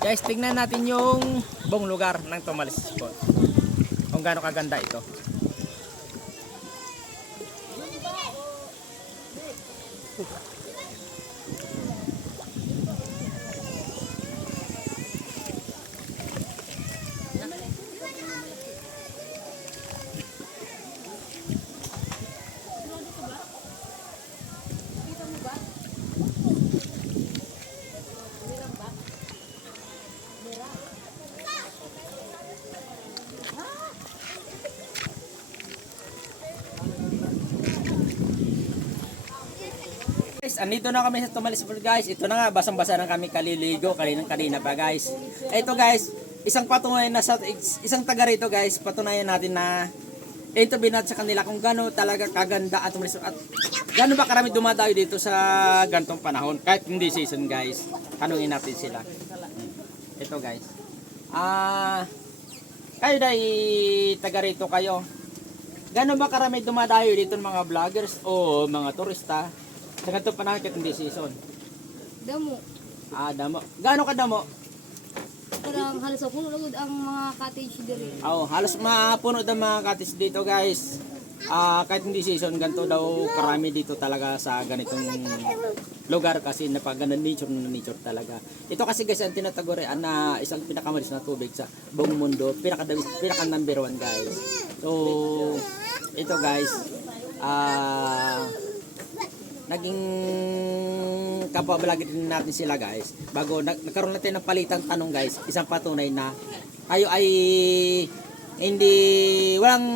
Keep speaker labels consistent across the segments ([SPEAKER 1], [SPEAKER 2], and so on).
[SPEAKER 1] Guys, tingnan natin yung buong lugar ng Tomalis Spot. Kung gaano kaganda ito. Guys, andito na kami sa Tomalis Spot guys. Ito na nga, basang-basa na kami kaliligo. Kaninang kanina pa guys. Ito guys, isang patunay na sa isang taga rito guys, patunayan natin na ito binat sa kanila kung gaano talaga kaganda at Tomalis Spot. At gaano ba karami dumadayo dito sa gantong panahon. Kahit hindi season guys. Tanungin natin sila. Ito guys. Ah, kayo dahil taga rito kayo. Gano'n ba karami dumadayo dito ng mga vloggers o mga turista sa ganitong panahon kahit hindi season?
[SPEAKER 2] Damo.
[SPEAKER 1] Ah, damo. Gaano ka damo?
[SPEAKER 2] Parang halos ako lugod ang mga cottage diri.
[SPEAKER 1] Oh, halos mapuno daw mga cottage dito guys. Ah, kahit hindi season, ganito daw karami dito talaga sa ganitong lugar kasi napaganda nature na nature talaga. Ito kasi guys ang tinatagurian na isang pinakamalis na tubig sa buong mundo, pinaka pinaka number one guys. So, ito guys, ah naging kapabalagan din natin sila guys. Bago nag nagkaroon natin ng palitang tanong guys isang patunay na tayo ay hindi walang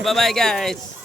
[SPEAKER 1] bye bye guys